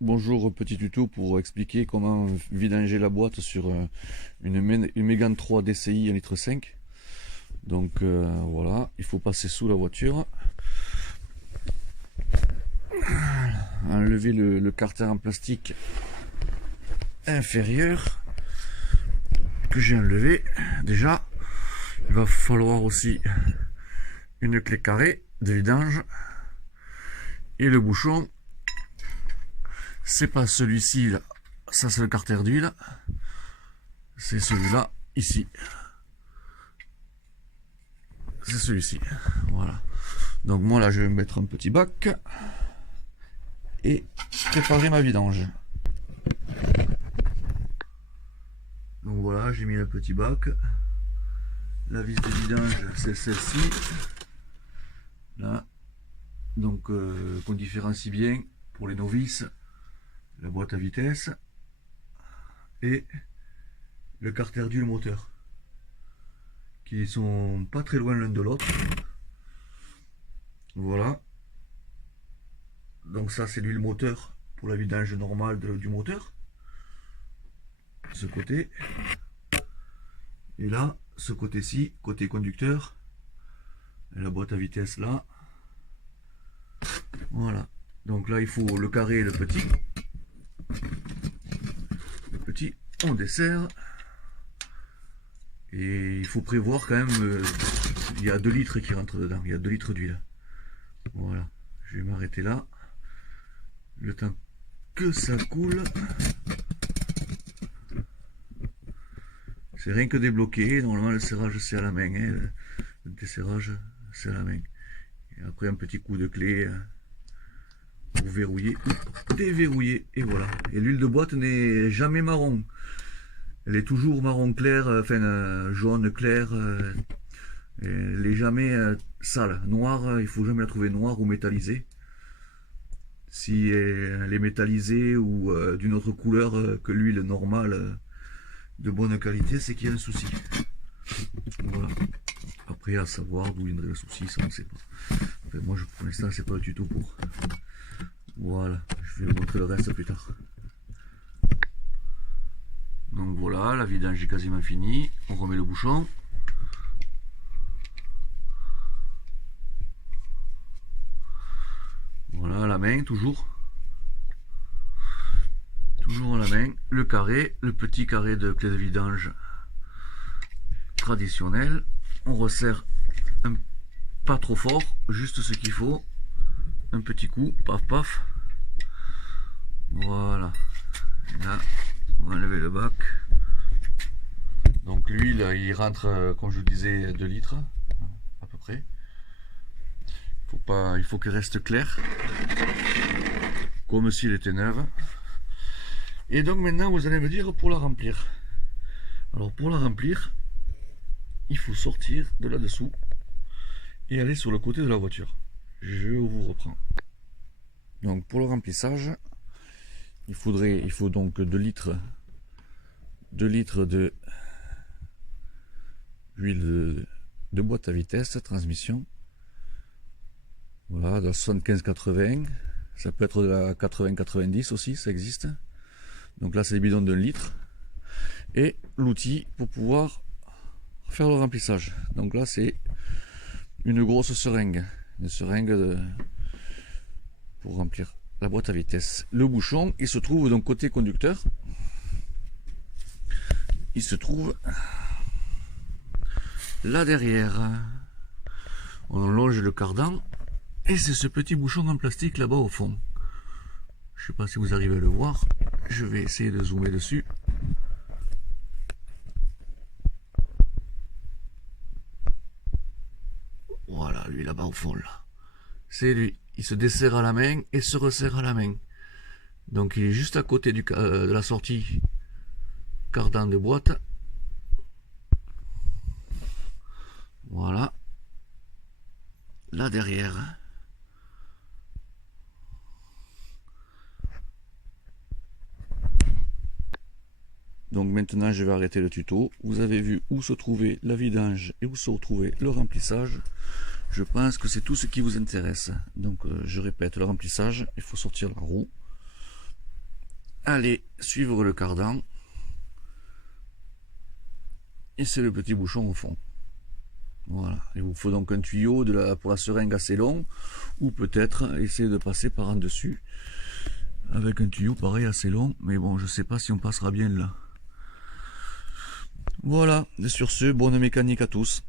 Bonjour, petit tuto pour expliquer comment vidanger la boîte sur une Mégane 3 DCI 1,5 litre. Donc voilà, il faut passer sous la voiture, enlever le carter en plastique inférieur que j'ai enlevé. Déjà, il va falloir aussi une clé carrée de vidange et le bouchon. C'est pas celui-ci là, ça c'est le carter d'huile, c'est celui-là ici. C'est celui-ci, voilà. Donc moi là je vais mettre un petit bac et préparer ma vidange. Donc voilà, j'ai mis le petit bac. La vis de vidange c'est celle-ci là, donc qu'on différencie bien pour les novices, la boîte à vitesse et le carter d'huile moteur, qui sont pas très loin l'un de l'autre. Voilà, donc ça c'est l'huile moteur pour la vidange normale du moteur, ce côté, et là ce côté-ci, côté conducteur, et la boîte à vitesse là. Voilà, donc là il faut le carré et le petit. Le petit on dessert, et il faut prévoir quand même, il y a 2 litres qui rentrent dedans, il y a 2 litres d'huile. Voilà, je vais m'arrêter là le temps que ça coule. C'est rien que débloqué, normalement le serrage c'est à la main, hein. Le desserrage c'est à la main. Et après un petit coup de clé pour verrouiller ou déverrouiller, et voilà. Et l'huile de boîte n'est jamais marron, elle est toujours marron clair, enfin jaune clair, elle n'est jamais sale. Noire, il faut jamais la trouver noire ou métallisée. Si elle est métallisée ou d'une autre couleur que l'huile normale de bonne qualité, c'est qu'il y a un souci. Voilà. Après, à savoir d'où viendrait le souci, ça on ne sait pas. Enfin, moi, pour l'instant, c'est pas le tuto pour. Voilà, je vais vous montrer le reste plus tard. Donc voilà, la vidange est quasiment finie. On remet le bouchon. Voilà, à la main, toujours. Toujours à la main. Le carré, le petit carré de clé de vidange traditionnel. On resserre pas trop fort, juste ce qu'il faut. Un petit coup, paf paf. Voilà. Et là, on va enlever le bac. Donc l'huile, il rentre, comme je vous disais, 2 litres à peu près. Il faut qu'elle reste claire, comme s'il était neuve. Et donc maintenant, vous allez me dire pour la remplir. Alors pour la remplir, il faut sortir de là-dessous et aller sur le côté de la voiture. Je vous reprends. Donc pour le remplissage, il faut donc 2 litres de huile de boîte à vitesse, transmission. Voilà, de la 75-80, ça peut être de la 80-90 aussi, ça existe. Donc là c'est des bidons d'1 litre. Et l'outil pour pouvoir faire le remplissage. Donc là c'est une grosse seringue, pour remplir la boîte à vitesse. Le bouchon, il se trouve donc côté conducteur. Il se trouve là derrière. On longe le cardan et c'est ce petit bouchon en plastique là-bas au fond. Je ne sais pas si vous arrivez à le voir. Je vais essayer de zoomer dessus. Voilà, lui là-bas au fond là. C'est lui. Il se desserre à la main et se resserre à la main. Donc il est juste à côté de la sortie cardan de boîte. Voilà. Là derrière. Donc maintenant je vais arrêter le tuto. Vous avez vu où se trouvait la vidange et où se retrouvait le remplissage. Je pense que c'est tout ce qui vous intéresse. Donc je répète, le remplissage, il faut sortir la roue. allez suivre le cardan. Et c'est le petit bouchon au fond. Voilà, il vous faut donc un tuyau pour la seringue assez long, ou peut-être essayer de passer par en dessus avec un tuyau pareil assez long, mais bon, je sais pas si on passera bien là. Voilà, et sur ce, bonne mécanique à tous.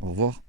Au revoir.